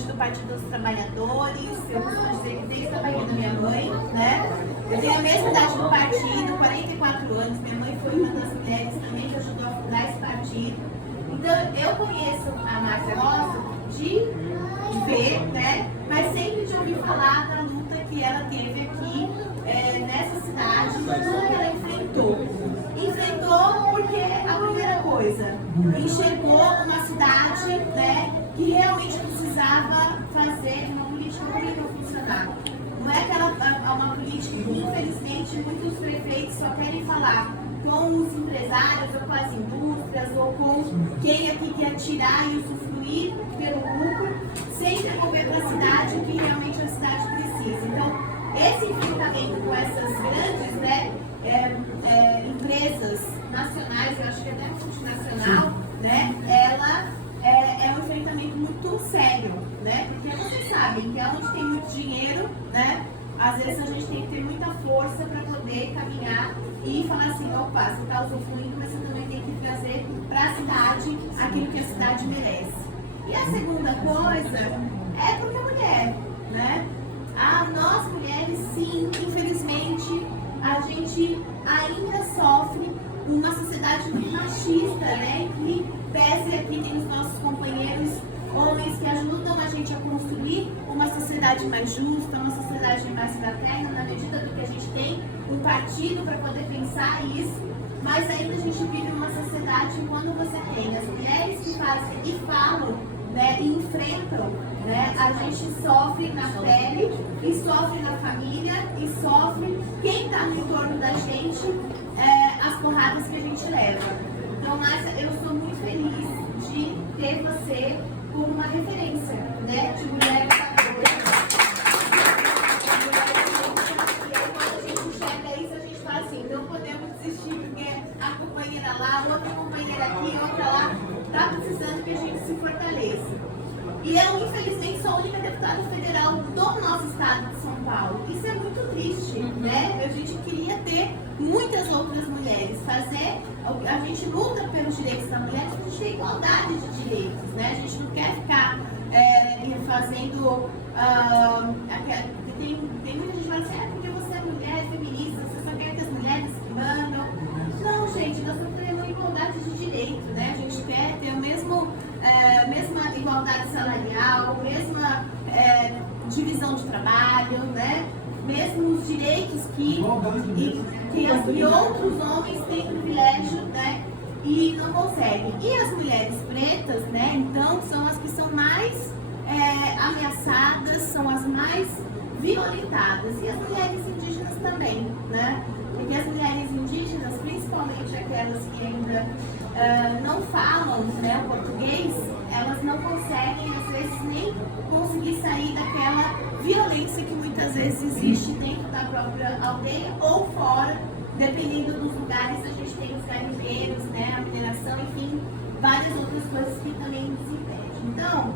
representante do Partido dos Trabalhadores, eu costumo dizer que desde a barriga da minha mãe, né? Eu tenho a mesma idade do partido, 44 anos, minha mãe foi uma das mulheres também que ajudou a fundar esse partido. Então, eu conheço a Márcia Rossi de ver, né? Mas sempre de ouvir falar da luta que ela teve aqui nessa cidade, tudo que ela enfrentou. Enfrentou porque a primeira coisa, enxergou uma cidade, né, que realmente precisava fazer uma política pública funcionar. Não é aquela uma política que, infelizmente, muitos prefeitos só querem falar com os empresários ou com as indústrias ou com quem aqui quer tirar e usufruir pelo lucro, sem devolver para a cidade o que realmente a cidade precisa. Então, esse enfrentamento com essas grandes, né, empresas nacionais, eu acho que até multinacional, né, ela é um enfrentamento muito sério, né, porque vocês sabem que onde tem muito dinheiro, né, às vezes a gente tem que ter muita força para poder caminhar e falar assim, opa, você está usufruindo, mas você também tem que trazer para a cidade aquilo que a cidade merece. E a segunda coisa é porque a mulher, né? Nós mulheres, sim, infelizmente, a gente ainda sofre uma sociedade muito machista, né? Que pese aqui tem os nossos companheiros homens que ajudam a gente a construir uma sociedade mais justa, uma sociedade mais fraterna, na medida do que a gente tem um partido para poder pensar isso, mas ainda a gente vive uma sociedade quando você tem as mulheres que fazem e falam, né, e enfrentam, né, a gente sofre na pele, e sofre na família, e sofre quem está no entorno da gente, as porradas que a gente leva. Então, Márcia, eu sou muito feliz de ter você como uma referência, né, de mulher batalhadora. Quando a gente enxerga isso, a gente fala assim, não podemos desistir porque a companheira lá, outra companheira aqui, outra lá, está precisando que a gente se fortaleça. E eu, infelizmente, sou a única deputada federal do nosso estado de São Paulo. Isso é muito triste, né? A gente queria ter muitas outras mulheres, a gente luta pelos direitos da mulher, a gente tem igualdade de direitos, né? A gente não quer ficar fazendo, tem muita gente que fala assim, porque você é mulher, feminista, você só quer que as mulheres mandam. Não, gente, nós estamos tendo igualdade de direito, né? A gente quer ter o mesma igualdade salarial, mesma divisão de trabalho, né? Mesmos direitos que outros homens têm privilégio, né? E não conseguem. E as mulheres pretas, né? Então, são as que são mais ameaçadas, são as mais violentadas. E as mulheres indígenas também, né? Porque as mulheres indígenas, principalmente aquelas que ainda não falam, né, o português, elas não conseguem, às vezes, nem conseguir sair daquela violência que muitas vezes existe dentro da própria aldeia ou fora, dependendo dos lugares. A gente tem os garimpeiros, né, a mineração, enfim, várias outras coisas que também nos impedem. Então,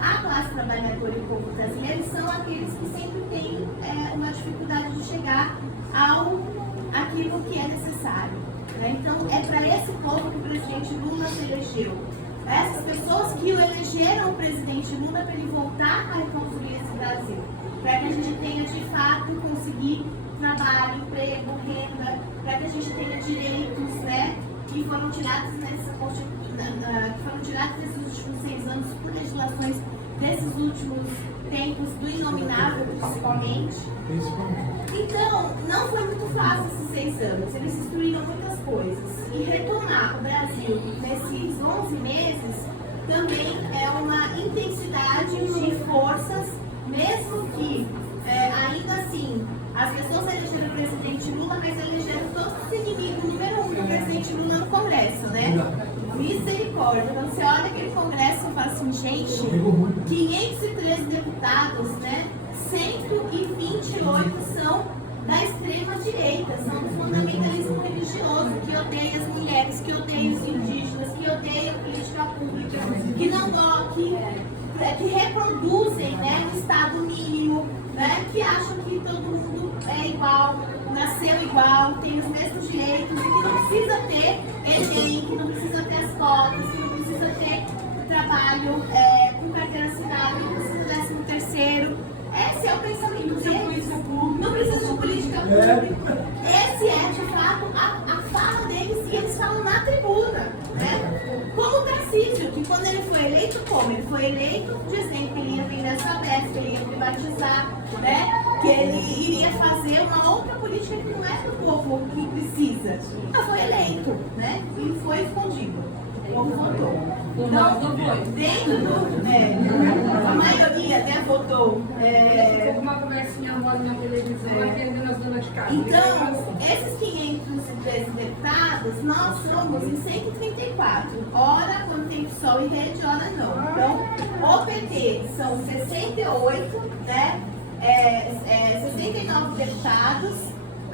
a classe trabalhadora e o povo brasileiro são aqueles que sempre têm uma dificuldade de chegar àquilo que é necessário. Então, é para esse povo que o presidente Lula se elegeu. Essas pessoas que o elegeram o presidente Lula para ele voltar a reconstruir esse Brasil. Para que a gente tenha, de fato, conseguir trabalho, emprego, renda, para que a gente tenha direitos, né, que foram tirados nesses últimos 6 anos por legislações desses últimos tempos, do inominável principalmente. Então, não foi muito fácil esses 6 anos. Eles destruíram muitas coisas. E retomar o Brasil nesses 11 meses também é uma intensidade de forças, mesmo que, ainda assim, as pessoas elegeram o presidente Lula, mas elegeram todos os inimigos número 1 do presidente Lula no Congresso, né? Misericórdia. Então, você olha aquele Congresso e fala assim, gente, 513 deputados, né? 128 são da extrema-direita, são do fundamentalismo religioso, que odeia as mulheres, que odeia os indígenas, que odeia a política pública, que não que reproduzem, né, o Estado mínimo, né, que acham que todo mundo é igual, nasceu igual, tem os mesmos direitos, e que não precisa ter Enem, que não precisa ter as cotas, que não precisa ter trabalho com carteira assinada. quando ele foi eleito, como? Ele foi eleito dizendo que ele ia vender a Sabesp, que ele ia privatizar, né? Que ele iria fazer uma outra política que não é do povo que precisa. Não foi eleito, né? E foi escondido. O povo votou. Então, dentro do... a maioria, né, votou. Uma conversinha agora na televisão, atendendo as donas de casa. Então, esses 513 deputados, nós somos em 134. Ora, quando tem sol e rede, ora não. Então, o PT são 68, né? 69 deputados.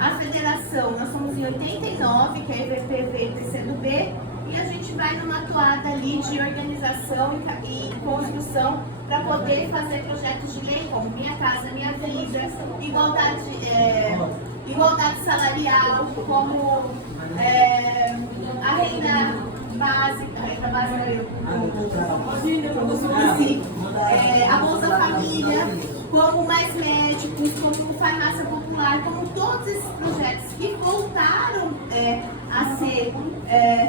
A federação, nós somos em 89, que é IVP, veio PCdoB. E a gente vai numa toada ali de organização e construção para poder fazer projetos de lei como Minha Casa Minha Vida, igualdade salarial, como a renda básica, a Bolsa Família, como mais médicos, como farmácia popular, como todos esses projetos que voltaram a ser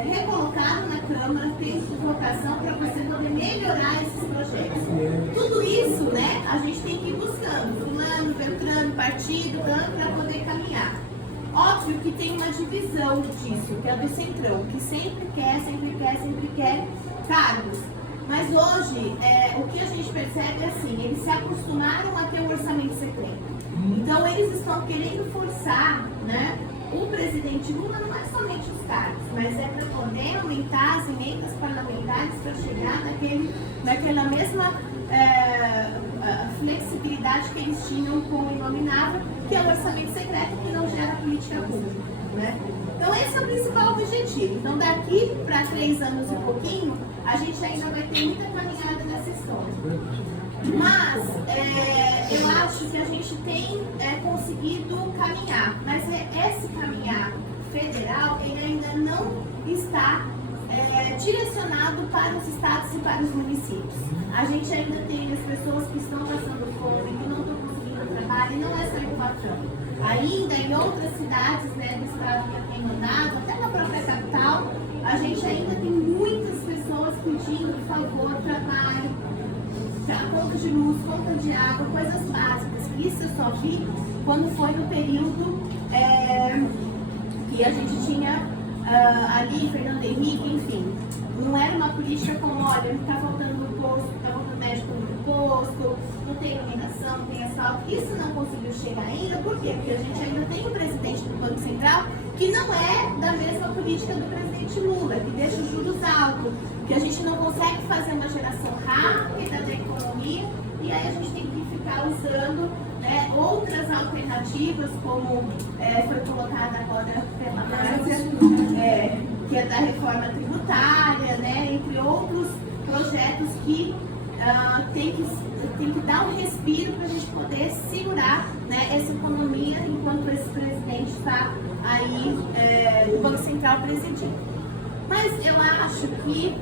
recolocados na Câmara, tem votação para você poder melhorar esses projetos. Tudo isso, né, a gente tem que ir buscando, fulano, beltrano, partido, para poder caminhar. Óbvio que tem uma divisão disso, que é do Centrão, que sempre quer cargos. Mas hoje, o que a gente percebe é assim, eles se acostumaram a ter um orçamento secreto. Então, eles estão querendo forçar, né, o presidente Lula, não é somente os cargos, mas é para poder aumentar as emendas parlamentares para chegar naquela mesma flexibilidade que eles tinham com o inominável, que é o orçamento secreto que não gera política pública, né? Então esse é o principal objetivo. Então daqui para 3 anos e pouquinho, a gente ainda vai ter muita caminhada nessa história. Mas eu acho que a gente tem conseguido caminhar, mas esse caminhar federal, ele ainda não está direcionado para os estados e para os municípios. A gente ainda tem as pessoas que estão passando fome, que não estão conseguindo trabalho, e não é só em Cubatão. Ainda em outras cidades, né, do estado que eu tenho mandado, até na própria capital, a gente ainda tem muitas pessoas pedindo, por favor, trabalho, conta de luz, conta de água, coisas básicas. Isso eu só vi quando foi no período que a gente tinha ali, Fernando Henrique, enfim. Não era uma política como, olha, está faltando posto, está faltando médico no posto, não tem iluminação, não tem asfalto. Isso não conseguiu chegar ainda, por quê? Porque a gente ainda tem o presidente do Banco Central que não é da mesma política do presidente Lula, que deixa os juros altos, que a gente não consegue fazer uma geração rápida da economia, e aí a gente tem que ficar usando outras alternativas, como foi colocada agora pela Márcia, que é da reforma tributária, né, entre outros projetos que tem que dar um respiro para a gente poder segurar, né, essa economia enquanto esse presidente está aí no Banco Central presidindo. Mas eu acho que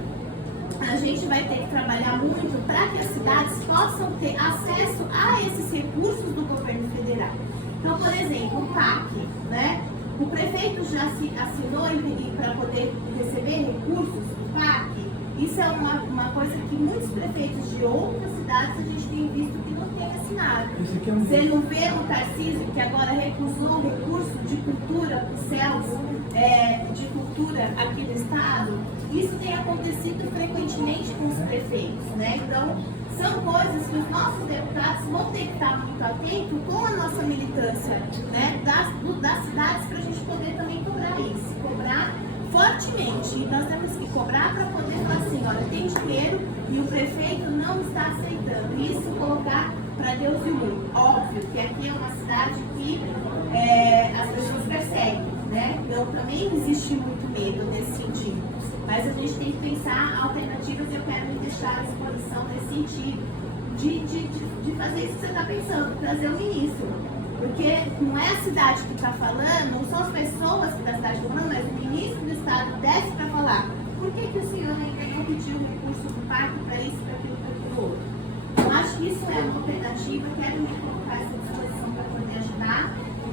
a gente vai ter que trabalhar muito para que as cidades possam ter acesso a esses recursos do governo federal. Então, por exemplo, o PAC, né? O prefeito já assinou para poder receber recursos do PAC. Isso é uma coisa que muitos prefeitos de outras cidades a gente tem visto que não tem assinado. Você não vê o Tarcísio, que agora recusou o recurso de cultura, os céus de cultura aqui do estado? Isso tem acontecido frequentemente com os prefeitos, né? Então, são coisas que os nossos deputados vão ter que estar muito atentos com a nossa militância, né, das cidades, para a gente poder também cobrar isso, cobrar fortemente. E nós temos que cobrar para poder falar assim, olha, tem dinheiro e o prefeito não está aceitando. Isso colocar para Deus e o mundo. Óbvio que aqui é uma cidade que as pessoas perseguem, né? Então também existe muito medo nesse sentido. Mas a gente tem que pensar alternativas e eu quero me deixar à disposição nesse sentido de fazer isso que você está pensando, trazer o ministro. Porque não é a cidade que está falando, não são as pessoas que da cidade estão falando, mas o ministro do estado desce para falar. Por que o senhor ainda não pediu um recurso do PAC para isso, para aquilo, para aquilo outro? Eu acho que isso é uma alternativa, quero me colocar à disposição para poder ajudar.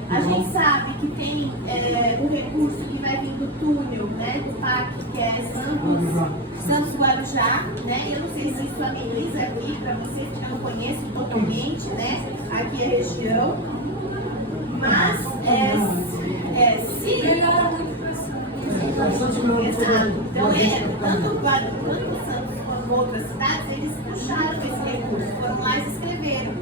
A gente sabe que tem o recurso que vai vir do túnel, né, do PAC, que é Santos Guarujá, né? Eu não sei se isso ameniza aqui para vocês, porque eu não conheço totalmente, né? Aqui a região. Mas se exato. Então, tanto Santos quanto outras cidades, eles puxaram esse recurso, foram lá e escreveram.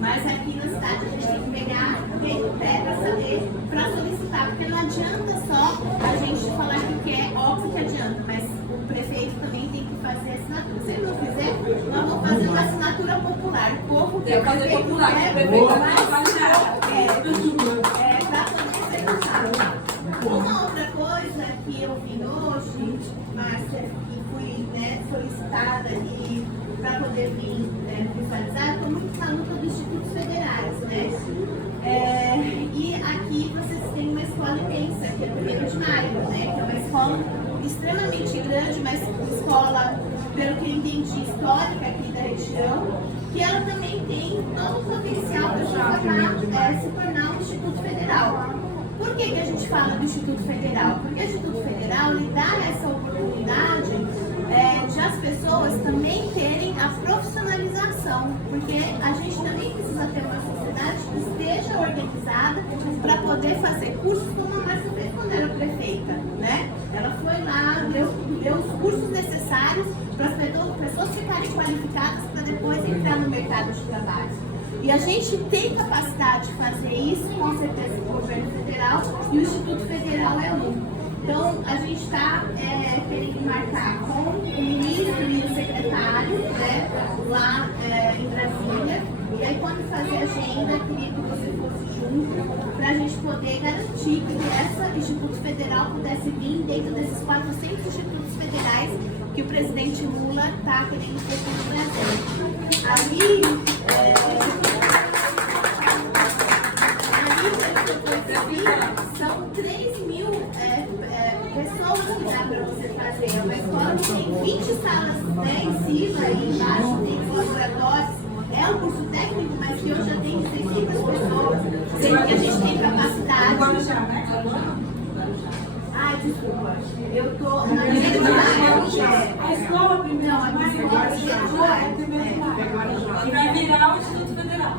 Mas aqui na cidade a gente tem que pegar bem no pé para saber, para solicitar, porque não adianta só a gente falar que quer, óbvio que adianta, mas o prefeito também tem que fazer assinatura. Se ele não fizer, nós vamos fazer uma assinatura popular. O povo Tem que fazer popular, quer, o prefeito vai validar. para poder executar. Uma outra coisa que eu vi hoje, Márcia, que fui, né, solicitada para poder vir visualizar, estou muito na luta dos institutos federais, né? E aqui vocês têm uma escola imensa, que é o 1º de Maio, né? Que é uma escola extremamente grande, mas uma escola, pelo que eu entendi, histórica aqui da região, que ela também tem todo o potencial para se tornar um instituto federal. Por que a gente fala do Instituto Federal? Porque o Instituto Federal lhe dá essa oportunidade de as pessoas também terem a profissionalização, porque a gente também precisa ter uma sociedade que esteja organizada para poder fazer cursos como a Márcia fez quando era prefeita, né? Ela foi lá, deu os cursos necessários para as pessoas ficarem qualificadas para depois entrar no mercado de trabalho. E a gente tem capacidade de fazer isso, com certeza, com o governo federal, e o Instituto Federal é um. Então, a gente está querendo marcar com o ministro e o secretário, né, lá em Brasília. E aí, quando fazer a agenda, queria que você fosse junto, para a gente poder garantir que esse Instituto Federal pudesse vir dentro desses 400 institutos federais que o presidente Lula está querendo ter no Brasil. São 3.000 pessoas que dá para você fazer. É uma escola que tem 20 salas, né, em cima e embaixo tem os laboratórios. É um curso técnico, mas que hoje já tem 600 pessoas. Sendo que a gente tem capacidade. Ai, desculpa. Eu tô na A escola primeiro, não, a escola é primeiro de maio. E vai virar o Instituto Federal.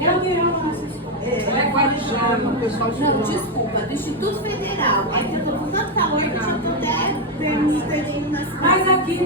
Eu virei a nossa escola. É Guarujá, o pessoal de Não, desculpa, do Instituto Federal. É que eu tô com tanto calor que eu já tô até permitindo na cidade. Mas aqui